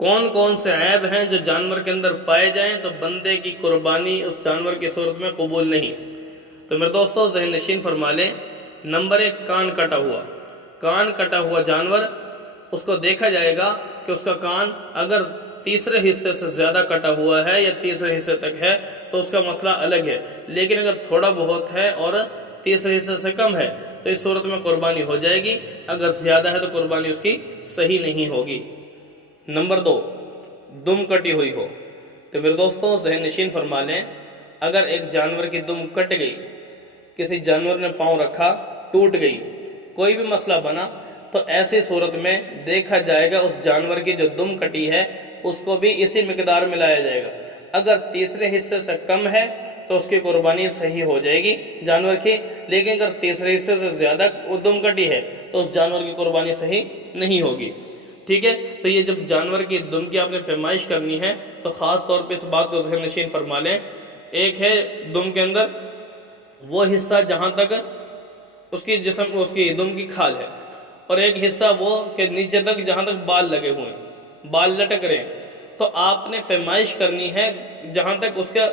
کون کون سے عیب ہیں جو جانور کے اندر پائے جائیں تو بندے کی قربانی اس جانور کی صورت میں قبول نہیں؟ تو میرے دوستو ذہن نشین فرما لیں۔ نمبر 1، کان کٹا ہوا۔ کان کٹا ہوا جانور، اس کو دیکھا جائے گا کہ اس کا کان اگر تیسرے حصے سے زیادہ کٹا ہوا ہے یا تیسرے حصے تک ہے تو اس کا مسئلہ الگ ہے، لیکن اگر تھوڑا بہت ہے اور تیسرے حصے سے کم ہے تو اس صورت میں قربانی ہو جائے گی، اگر زیادہ ہے تو قربانی اس کی صحیح نہیں ہوگی۔ نمبر 2، دم کٹی ہوئی ہو۔ تو میرے دوستوں ذہن نشین فرما لیں، اگر ایک جانور کی دم کٹ گئی، کسی جانور نے پاؤں رکھا، ٹوٹ گئی، کوئی بھی مسئلہ بنا، تو ایسی صورت میں دیکھا جائے گا اس جانور کی جو دم کٹی ہے اس کو بھی اسی مقدار میں لایا جائے گا۔ اگر تیسرے حصے سے کم ہے تو اس کی قربانی صحیح ہو جائے گی جانور کی، لیکن اگر تیسرے حصے سے زیادہ دم کٹی ہے تو اس جانور کی قربانی صحیح نہیں ہوگی۔ ٹھیک ہے، تو یہ جب جانور کی دم کی آپ نے پیمائش کرنی ہے تو خاص طور پہ اس بات کو ذہن نشین فرما لیں۔ ایک ہے دم کے اندر وہ حصہ جہاں تک اس کی دم کی کھال ہے، اور ایک حصہ وہ کہ نیچے تک جہاں تک بال لگے ہوئے ہیں، بال لٹک رہے ہیں، تو آپ نے پیمائش کرنی ہے جہاں تک اس کا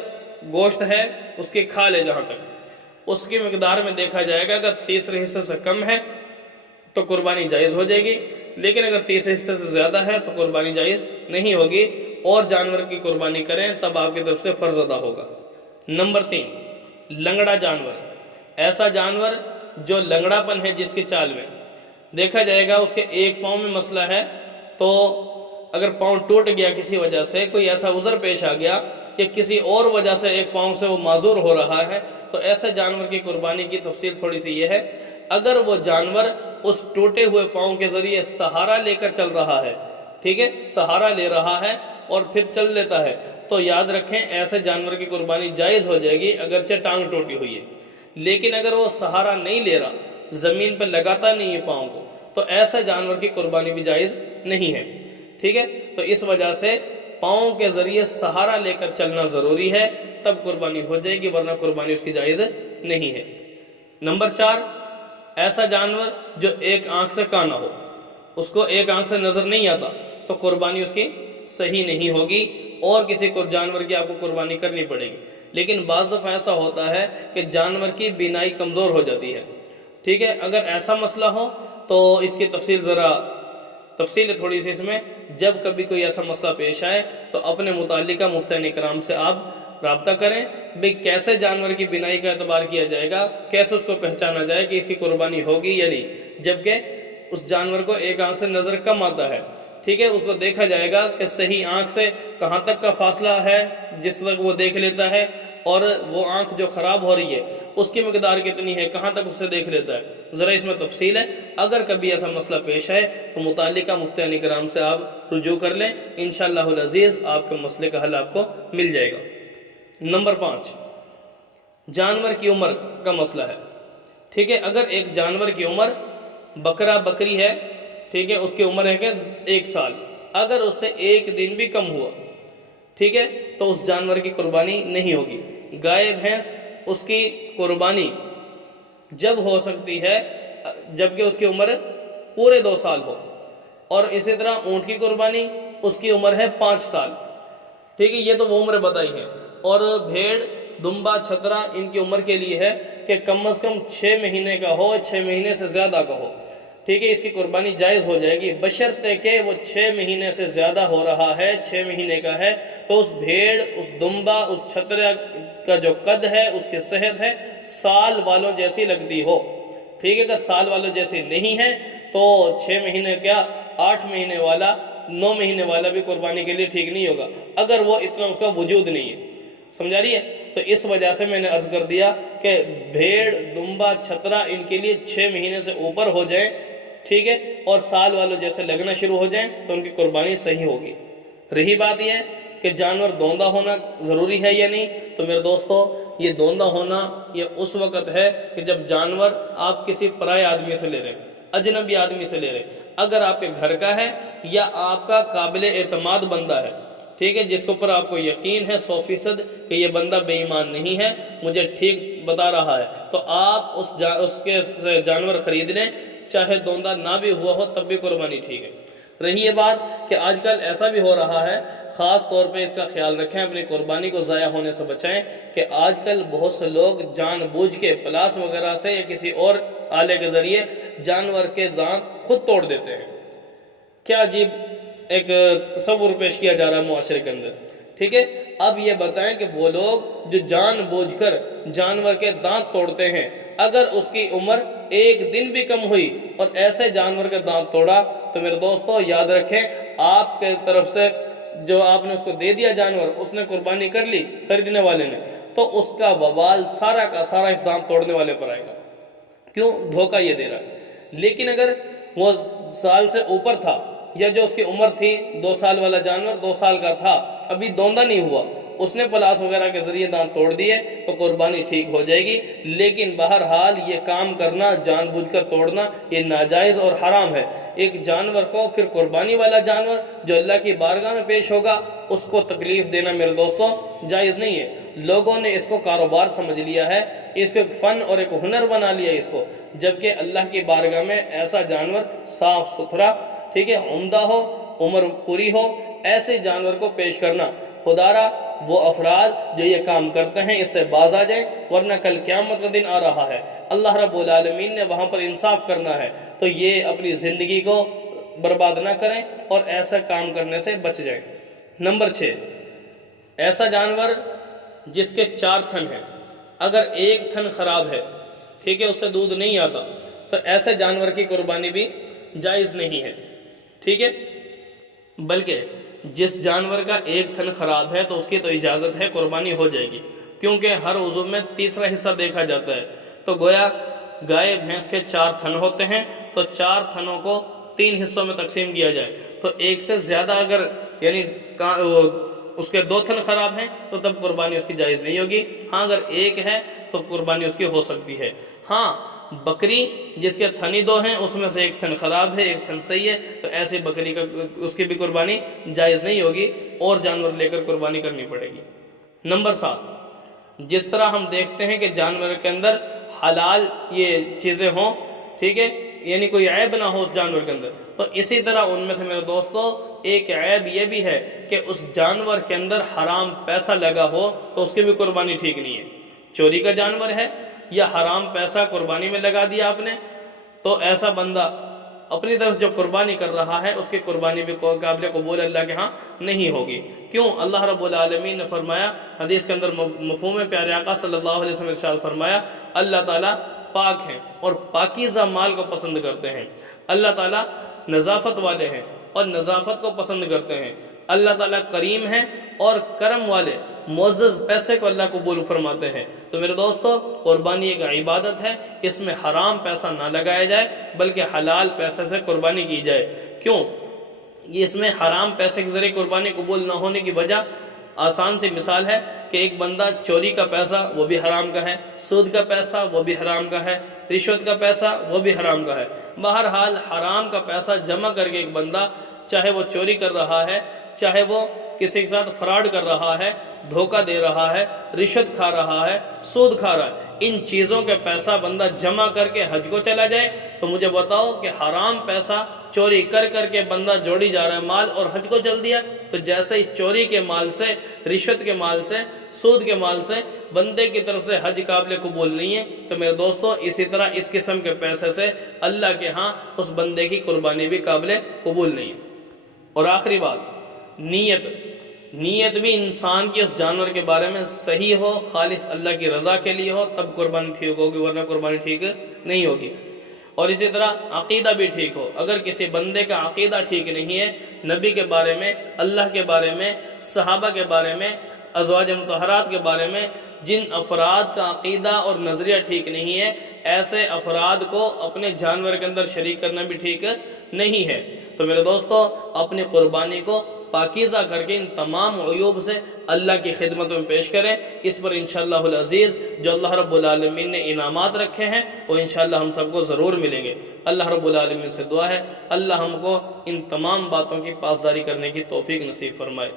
گوشت ہے، اس کی کھال ہے جہاں تک، اس کی مقدار میں دیکھا جائے گا۔ اگر تیسرے حصے سے کم ہے تو قربانی جائز ہو جائے گی، لیکن اگر تیسرے حصے سے زیادہ ہے تو قربانی جائز نہیں ہوگی، اور جانور کی قربانی کریں تب آپ کی طرف سے فرض ادا ہوگا۔ نمبر 3، لنگڑا جانور۔ ایسا جانور جو لنگڑا پن ہے جس کی چال میں دیکھا جائے گا اس کے ایک پاؤں میں مسئلہ ہے، تو اگر پاؤں ٹوٹ گیا کسی وجہ سے، کوئی ایسا عذر پیش آ گیا کہ کسی اور وجہ سے ایک پاؤں سے وہ معذور ہو رہا ہے، تو ایسے جانور کی قربانی کی تفصیل تھوڑی سی یہ ہے، اگر وہ جانور اس ٹوٹے ہوئے پاؤں کے ذریعے سہارا لے کر چل رہا ہے، ٹھیک ہے، سہارا لے رہا ہے اور پھر چل لیتا ہے، تو یاد رکھیں ایسے جانور کی قربانی جائز ہو جائے گی اگرچہ ٹانگ ٹوٹی ہوئی ہے۔ لیکن اگر وہ سہارا نہیں لے رہا، زمین پہ لگاتا نہیں ہے پاؤں کو، تو ایسے جانور کی قربانی بھی جائز نہیں ہے۔ ٹھیک ہے، تو اس وجہ سے پاؤں کے ذریعے سہارا لے کر چلنا ضروری ہے، تب قربانی ہو جائے گی، ورنہ قربانی اس کی جائز نہیں ہے۔ نمبر 4، ایسا جانور جو ایک آنکھ سے کانا ہو، اس کو ایک آنکھ سے نظر نہیں آتا، تو قربانی اس کی صحیح نہیں ہوگی، اور کسی کو جانور کی آپ کو قربانی کرنی پڑے گی۔ لیکن بعض دفعہ ایسا ہوتا ہے کہ جانور کی بینائی کمزور ہو جاتی ہے، ٹھیک ہے، اگر ایسا مسئلہ ہو تو اس کی تفصیل تھوڑی سی اس میں، جب کبھی کوئی ایسا مسئلہ پیش آئے تو اپنے متعلقہ مفتیان اکرام سے آپ رابطہ کریں، بھئی کیسے جانور کی بینائی کا اعتبار کیا جائے گا، کیسے اس کو پہچانا جائے کہ اس کی قربانی ہوگی یا نہیں، جبکہ اس جانور کو ایک آنکھ سے نظر کم آتا ہے، ٹھیک ہے، اس کو دیکھا جائے گا کہ صحیح آنکھ سے کہاں تک کا فاصلہ ہے جس تک وہ دیکھ لیتا ہے، اور وہ آنکھ جو خراب ہو رہی ہے اس کی مقدار کتنی ہے، کہاں تک اسے دیکھ لیتا ہے، ذرا اس میں تفصیل ہے۔ اگر کبھی ایسا مسئلہ پیش آئے تو متعلقہ مفتیان اکرام سے آپ رجوع کر لیں، انشاءاللہ العزیز آپ کے مسئلے کا حل آپ کو مل جائے گا۔ نمبر 5، جانور کی عمر کا مسئلہ ہے، ٹھیک ہے، اگر ایک جانور کی عمر بکرا بکری ہے، ٹھیک ہے، اس کی عمر ہے کہ 1 سال، اگر اس سے 1 دن بھی کم ہوا، ٹھیک ہے، تو اس جانور کی قربانی نہیں ہوگی۔ گائے بھینس اس کی قربانی جب ہو سکتی ہے جبکہ اس کی عمر پورے 2 سال ہو، اور اسی طرح اونٹ کی قربانی اس کی عمر ہے 5 سال، ٹھیک ہے، یہ تو وہ عمر بتائی ہے، اور بھیڑ دمبا چھترا ان کی عمر کے لیے ہے کہ کم از کم 6 مہینے کا ہو، 6 مہینے سے زیادہ کا ہو، ٹھیک ہے، اس کی قربانی جائز ہو جائے گی، بشرطے کہ وہ 6 مہینے سے زیادہ ہو رہا ہے، 6 مہینے کا ہے، تو اس بھیڑ، اس دمبا، اس چھترا کا جو قد ہے، اس کی صحت ہے، سال والوں جیسی لگتی ہو، ٹھیک ہے، اگر سال والوں جیسی نہیں ہے تو 6 مہینے کیا 8 مہینے والا، 9 مہینے والا بھی قربانی کے لیے ٹھیک نہیں ہوگا، اگر وہ اتنا اس کا وجود نہیں ہے، سمجھا رہی ہے؟ تو اس وجہ سے میں نے عرض کر دیا کہ بھیڑ دمبا چھترا ان کے لیے 6 مہینے سے اوپر ہو جائیں، ٹھیک ہے، اور سال والوں جیسے لگنا شروع ہو جائیں تو ان کی قربانی صحیح ہوگی۔ رہی بات یہ کہ جانور دوندہ ہونا ضروری ہے یا نہیں، تو میرے دوستو یہ دوندہ ہونا یہ اس وقت ہے کہ جب جانور آپ کسی پرائے آدمی سے لے رہے ہیں، اجنبی آدمی سے لے رہے ہیں، اگر آپ کے گھر کا ہے یا آپ کا قابل اعتماد بندہ ہے، ٹھیک ہے، جس کے اوپر آپ کو یقین ہے 100% کہ یہ بندہ بے ایمان نہیں ہے، مجھے ٹھیک بتا رہا ہے، تو آپ اس کے جانور خرید لیں، چاہے دوندہ نہ بھی ہوا ہو تب بھی قربانی ٹھیک ہے۔ رہی یہ بات کہ آج کل ایسا بھی ہو رہا ہے، خاص طور پہ اس کا خیال رکھیں، اپنی قربانی کو ضائع ہونے سے بچائیں، کہ آج کل بہت سے لوگ جان بوجھ کے پلاس وغیرہ سے یا کسی اور آلے کے ذریعے جانور کے دانت خود توڑ دیتے ہیں۔ کیا عجیب ایک تصور پیش کیا جا رہا ہے معاشرے کے اندر، ٹھیک ہے۔ اب یہ بتائیں کہ وہ لوگ جو جان بوجھ کر جانور کے دانت توڑتے ہیں، اگر اس کی عمر ایک دن بھی کم ہوئی اور ایسے جانور کے دانت توڑا تو میرے دوستو یاد رکھیں، آپ کے طرف سے جو آپ نے اس کو دے دیا جانور، اس نے قربانی کر لی خریدنے والے نے، تو اس کا وبال سارا کا سارا اس دانت توڑنے والے پر آئے گا۔ کیوں؟ دھوکہ یہ دے رہا ہے۔ لیکن اگر وہ سال سے اوپر تھا، یا جو اس کی عمر تھی 2 سال والا جانور 2 سال کا تھا، ابھی دوندا نہیں ہوا، اس نے پلاس وغیرہ کے ذریعے دانت توڑ دیے تو قربانی ٹھیک ہو جائے گی۔ لیکن بہرحال یہ کام کرنا، جان بوجھ کر توڑنا، یہ ناجائز اور حرام ہے۔ ایک جانور کو، پھر قربانی والا جانور جو اللہ کی بارگاہ میں پیش ہوگا، اس کو تکلیف دینا میرے دوستوں جائز نہیں ہے۔ لوگوں نے اس کو کاروبار سمجھ لیا ہے، اس کو ایک فن اور ایک ہنر بنا لیا اس کو، جبکہ اللہ کی بارگاہ میں ایسا جانور صاف ستھرا، ٹھیک ہے، عمدہ ہو، عمر پوری ہو، ایسے جانور کو پیش کرنا، خدا را وہ افراد جو یہ کام کرتے ہیں اس سے باز آ جائیں، ورنہ کل قیامت کا دن آ رہا ہے، اللہ رب العالمین نے وہاں پر انصاف کرنا ہے، تو یہ اپنی زندگی کو برباد نہ کریں اور ایسا کام کرنے سے بچ جائیں۔ نمبر 6، ایسا جانور جس کے 4 تھن ہیں، اگر ایک تھن خراب ہے، ٹھیک ہے، اس سے دودھ نہیں آتا، تو ایسے جانور کی قربانی بھی جائز نہیں ہے، ٹھیک ہے۔ بلکہ جس جانور کا ایک تھن خراب ہے تو اس کی تو اجازت ہے، قربانی ہو جائے گی، کیونکہ ہر عضو میں تیسرا حصہ دیکھا جاتا ہے۔ تو گویا گائے بھینس کے 4 تھن ہوتے ہیں، تو 4 تھنوں کو 3 حصوں میں تقسیم کیا جائے، تو ایک سے زیادہ اگر یعنی اس کے 2 تھن خراب ہیں تو تب قربانی اس کی جائز نہیں ہوگی۔ ہاں اگر ایک ہے تو قربانی اس کی ہو سکتی ہے۔ ہاں بکری جس کے تھن ہی 2 ہیں، اس میں سے ایک تھن خراب ہے، ایک تھن صحیح ہے، تو ایسی بکری کا اس کی بھی قربانی جائز نہیں ہوگی، اور جانور لے کر قربانی کرنی پڑے گی۔ نمبر 7، جس طرح ہم دیکھتے ہیں کہ جانور کے اندر حلال یہ چیزیں ہوں، ٹھیک ہے، یعنی کوئی عیب نہ ہو اس جانور کے اندر، تو اسی طرح ان میں سے میرے دوستو ایک عیب یہ بھی ہے کہ اس جانور کے اندر حرام پیسہ لگا ہو تو اس کی بھی قربانی ٹھیک نہیں ہے۔ چوری کا جانور ہے یا حرام پیسہ قربانی میں لگا دیا آپ نے، تو ایسا بندہ اپنی طرف جو قربانی کر رہا ہے اس کی قربانی بھی قابل قبول اللہ کے ہاں نہیں ہوگی۔ کیوں؟ اللہ رب العالمین نے فرمایا، حدیث کے اندر مفہوم پیارے آقا صلی اللہ علیہ وسلم ارشاد فرمایا، اللہ تعالیٰ پاک ہیں اور پاکیزہ مال کو پسند کرتے ہیں، اللہ تعالیٰ نظافت والے ہیں اور نظافت کو پسند کرتے ہیں، اللہ تعالیٰ کریم ہیں اور کرم والے معزز پیسے کو اللہ قبول فرماتے ہیں۔ تو میرے دوستو قربانی ایک عبادت ہے، اس میں حرام پیسہ نہ لگایا جائے بلکہ حلال پیسے سے قربانی کی جائے۔ کیوں؟ یہ اس میں حرام پیسے کے ذریعے قربانی قبول نہ ہونے کی وجہ آسان سی مثال ہے کہ ایک بندہ چوری کا پیسہ وہ بھی حرام کا ہے، سود کا پیسہ وہ بھی حرام کا ہے، رشوت کا پیسہ وہ بھی حرام کا ہے۔ بہرحال حرام کا پیسہ جمع کر کے ایک بندہ، چاہے وہ چوری کر رہا ہے، چاہے وہ کسی کے ساتھ فراڈ کر رہا ہے، دھوکہ دے رہا ہے، رشوت کھا رہا ہے، سود کھا رہا ہے، ان چیزوں کے پیسہ بندہ جمع کر کے حج کو چلا جائے، تو مجھے بتاؤ کہ حرام پیسہ چوری کر کر کے بندہ جوڑی جا رہا ہے مال اور حج کو چل دیا، تو جیسے ہی چوری کے مال سے، رشوت کے مال سے، سود کے مال سے بندے کی طرف سے حج قابل قبول نہیں ہے، تو میرے دوستو اسی طرح اس قسم کے پیسے سے اللہ کے ہاں اس بندے کی قربانی بھی قابل قبول نہیں ہے۔ اور آخری بات، نیت بھی انسان کی اس جانور کے بارے میں صحیح ہو، خالص اللہ کی رضا کے لیے ہو، تب قربانی ٹھیک ہوگی، ورنہ قربانی ٹھیک نہیں ہوگی۔ اور اسی طرح عقیدہ بھی ٹھیک ہو، اگر کسی بندے کا عقیدہ ٹھیک نہیں ہے، نبی کے بارے میں، اللہ کے بارے میں، صحابہ کے بارے میں، ازواج مطہرات کے بارے میں، جن افراد کا عقیدہ اور نظریہ ٹھیک نہیں ہے، ایسے افراد کو اپنے جانور کے اندر شریک کرنا بھی ٹھیک نہیں ہے۔ تو میرے دوستو اپنی قربانی کو پاکیزہ کر کے ان تمام عیوب سے اللہ کی خدمت میں پیش کریں۔ اس پر انشاءاللہ العزیز جو اللہ رب العالمین نے انعامات رکھے ہیں وہ انشاءاللہ ہم سب کو ضرور ملیں گے۔ اللہ رب العالمین سے دعا ہے اللہ ہم کو ان تمام باتوں کی پاسداری کرنے کی توفیق نصیب فرمائے۔